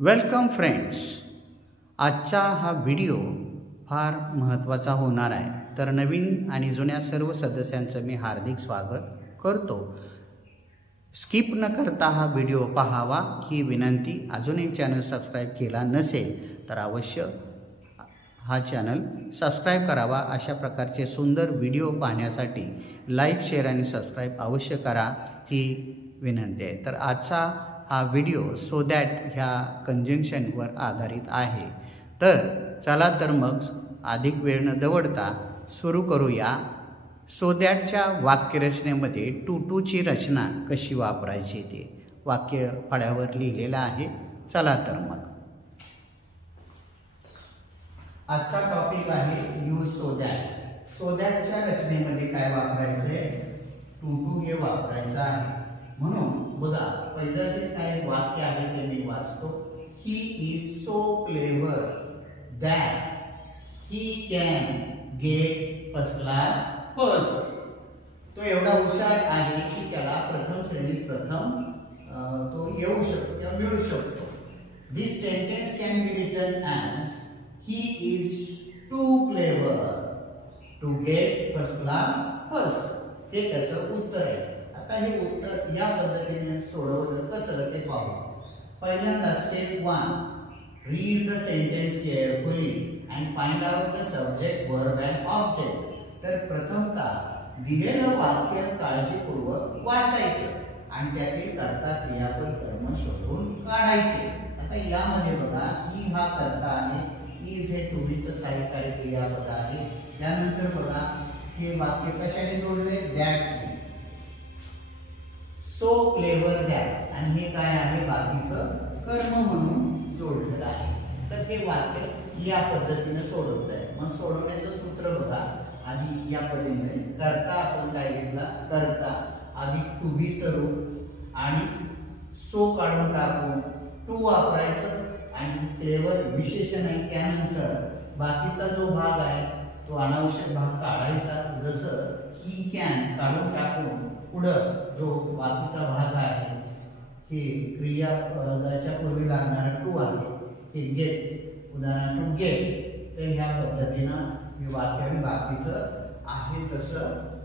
Welcome friends. आजचा हा video फार महत्त्वाचा होणार आहे. तर नवीन आणि जुन्या सर्व सदस्यांचं मी हार्दिक स्वागत करतो. स्किप न करता हा व्हिडिओ पाहावा ही विनंती. अजूनही चॅनल सबस्क्राईब केला नसेल तर अवश्य हा चॅनल सबस्क्राईब करावा. अशा प्रकारचे सुंदर व्हिडिओ पाहण्यासाठी लाईक, शेअर आणि सबस्क्राईब अवश्य करा ही विनंती आहे. तर आजचा हा व्हिडिओ सो दॅट ह्या कंजंक्शनवर आधारित आहे. तर चला तर मग अधिक वेळ न दवडता सुरू करूया. सो दॅटच्या वाक्यरचनेमध्ये टू टूची रचना कशी वापरायची ते वाक्य फळ्यावर लिहिलेलं आहे. चला तर मग आजचा टॉपिक आहे यूज सो दॅट. सो दॅटच्या रचनेमध्ये काय वापरायचे? टू टू हे वापरायचं आहे. म्हणून बघा, पहिलं जे काय वाक्य आहे ते मी वाचतो. He is so clever that he can get first class first. तो एवढा हुशार आहे की त्याला प्रथम श्रेणीत प्रथम तो येऊ शकतो किंवा मिळू शकतो. This sentence can be written as he is too clever to get first class first. हे त्याचं उत्तर आहे. आता हे उत्तर या पद्धतीने सोडवलं कसं ते पाहू. पहिल्यांदा step 1, read the sentence carefully and find out the subject, verb and object. तर प्रथमतः दिलेलं वाक्य काळजीपूर्वक वाचायचं आणि त्यातील कर्ता, क्रियापद, कर्म शोधून काढायचे. आता यामध्ये बघा, ही हा कर्ता आहे, इज हे टू बीचं सहाय्यकारी क्रियापद आहे. त्यानंतर बघा हे वाक्य कशाने जोडले? दॅट. सो क्लेवर दॅट, आणि हे काय आहे? बाकीचं कर्म म्हणून जोडलेलं आहे. तर हे वाक्य या पद्धतीने सोडवत आहे. मग सोडवण्याचं सूत्र बघा. आधी या पद्धतीने कर्ता आपण काय घेतला? कर्ता अधिक टू बीचं रूप आणि सो काढून टाकून टू वापरायचं आणि क्लेवर विशेषण आहे. त्यानंतर बाकीचा जो भाग आहे तो अनावश्यक भाग काढायचा. जसं ही कॅन काढून टाकून पुढं जो बाकीचा भाग आहे हे क्रियापदाच्या पूर्वी लागणारा टू आहे, हे गेट, उदाहरण टू गेट. तर ह्या पद्धतीनं हे वाक्य आणि बाकीचं आहे तसं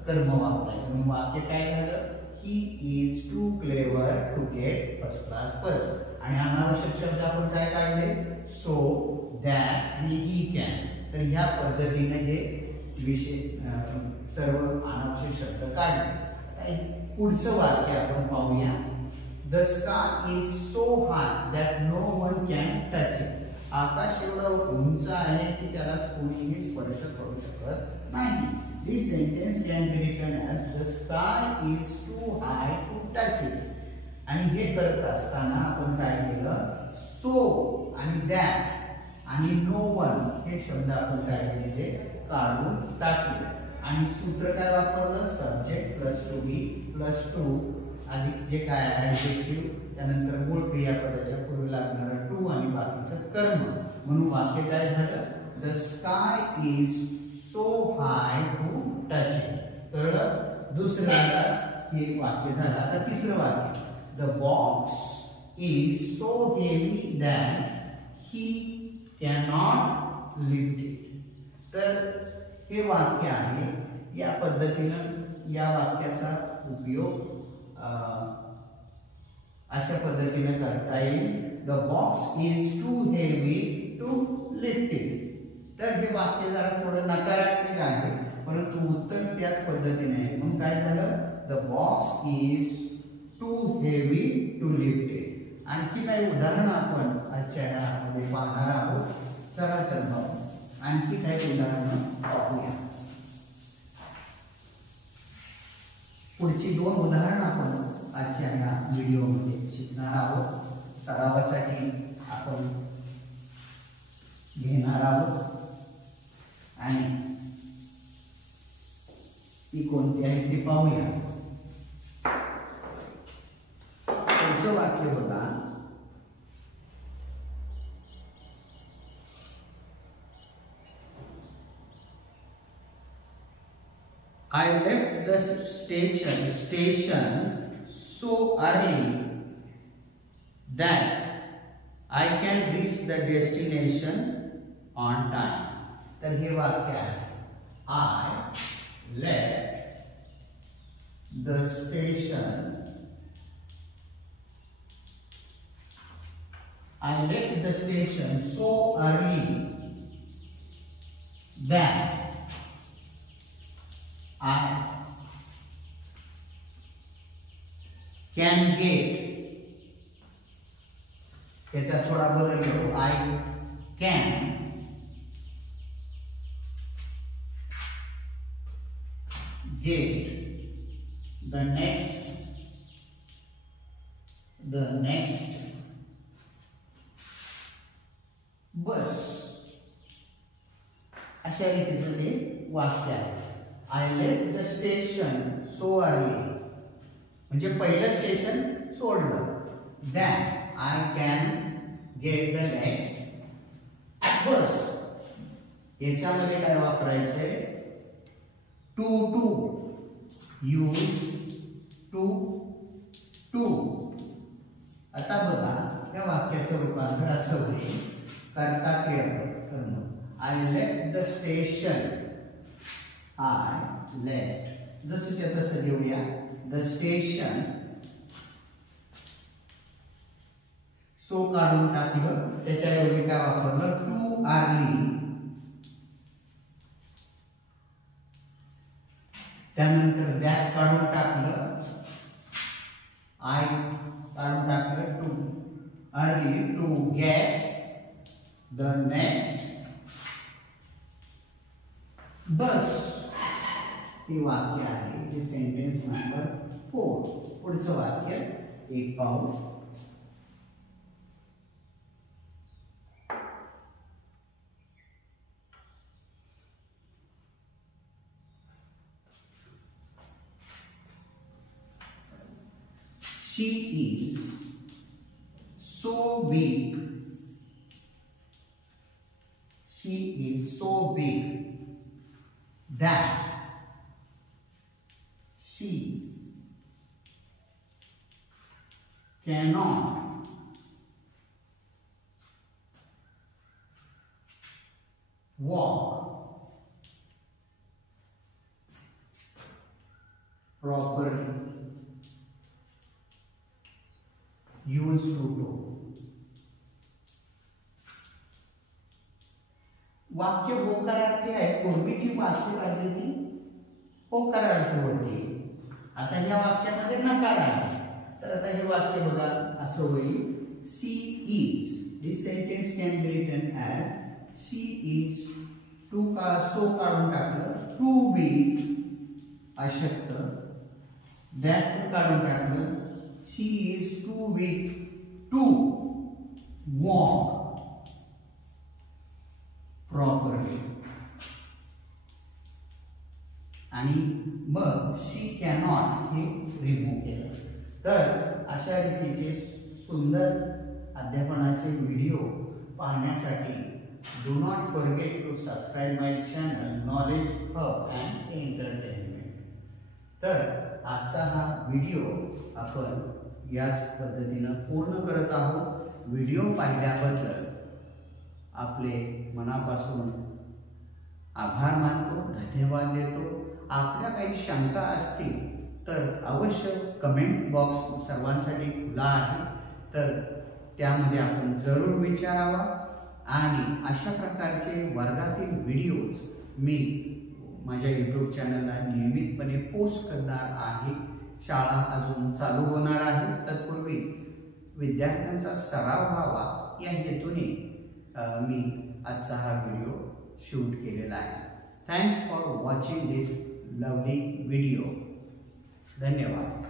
कर्म वापरायचं. म्हणून वाक्य काय झालं? He is too clever to get first class first. आणि अनावश्यक शब्द आपण काय काढले? सो, दॅट आणि ही कॅन. तर ह्या पद्धतीने हे सर्व अनावश्यक शब्द काढले. पुढचं वाक्य आपण पाहूया. The sky is so high that no one can touch it. आकाश एवढं उंच आहे की त्याला कोणीही स्पर्श करू शकत नाही. This sentence can be written as the sky is too high to touch it. आणि हे करत असताना आपण काय केलं? सो आणि दॅट आणि नो वन हे शब्द आपण काय केले? काढून टाकले. आणि सूत्र काय वापरलं? Subject plus to be plus two अधिक जे काय ॲडजेक्टिव्ह, त्यानंतर मूळ क्रियापदाच्या पूर्वी लागणारा टू आणि बाकीचं कर्म. म्हणून वाक्य काय झालं? The sky is so high to touch it. कळलं? दुसरं हे वाक्य झालं. आता तिसरं वाक्य. The box is so heavy that he cannot lift it. तर हे वाक्य आहे. या पद्धतीनं या वाक्याचा उपयोग अशा पद्धतीने करता येईल. The box is too heavy to lift it. तर हे वाक्य जरा थोडं नकारात्मक आहे, परंतु उत्तर त्याच पद्धतीने आहे. म्हणून काय झालं? The box is too heavy to lift it. आणखी काही उदाहरण आपण आजच्या ह्यामध्ये पाहणार आहोत. चला तर मग आणखी काही उदाहरणं पाहूया. पुढची 2 उदाहरणं आपण आजच्या ह्या व्हिडिओमध्ये शिकणार आहोत. सरावासाठी आपण घेणार आहोत आणि ती कोणती आहे ते पाहूया. पुढचं वाक्य बघा. I left the station so early that I can reach the destination on time. तर हे वाक्य आहे. I left the station. I left the station so early that I can get. याचा थोडा बदल करू. I can get the next bus. अशा रीतीचं ते वाक्य आहे. I left the station so early म्हणजे पहिलं स्टेशन सोडलं. Then I can get the next bus. याच्यामध्ये काय वापरायचंय? to use to. आता बघा या वाक्याचं रूपांतर असं होईल. करता करणं. I left the station. I left जसंच्या तसं घेऊया. The station सो काढून टाकलं. त्याच्याऐवजी काय वापरलं? Too early. त्यानंतर दॅट काढून टाकलं. आय काढून टाकलं. Too early to get the next bus. हे वाक्य आहे. हे सेंटेन्स नंबर 4. पुढचं वाक्य एक पाहू. She is so big. She is so big that she cannot walk properly. Use to. वाक्य होकारार्थी आहे. पूर्वीची वाक्य पाहिली ती होकारार्थी होती. आता ह्या वाक्यामध्ये नकार आहे. तर आता हे वाक्य बघा असं होईल. She is. This sentence can be written as she is too so काढून टाकलं. Too big अशक्त. That काढून टाकलं. She is too weak to walk properly. आणि मग she cannot हे रिमूव्ह केलं. तर अशा रीतीचे सुंदर अध्यापनाचे व्हिडिओ पाहण्यासाठी do not forget to subscribe my channel Knowledge Hub and Entertainment. तर आजचा हा व्हिडिओ आपण याच पद्धतीने पूर्ण करत आहोत. व्हिडिओ पाहिल्याबद्दल आपले मनापासून आभार मानतो. धन्यवाद देतो. आपल्या काही शंका असतील तर अवश्य कमेंट बॉक्स सर्वांसाठी खुला आहे. तर त्यामध्ये आपण जरूर विचारावा. आणि अशा प्रकारचे वर्गातील व्हिडिओज मी माझ्या YouTube चॅनलला नियमितपणे पोस्ट करणार आहे. शाळा अजून चालू होणार आहे. तत्पूर्वी विद्यार्थ्यांचा सराव व्हावा या हेतूने मी आजचा हा व्हिडिओ शूट केलेला आहे. Thanks for watching this lovely video. धन्यवाद.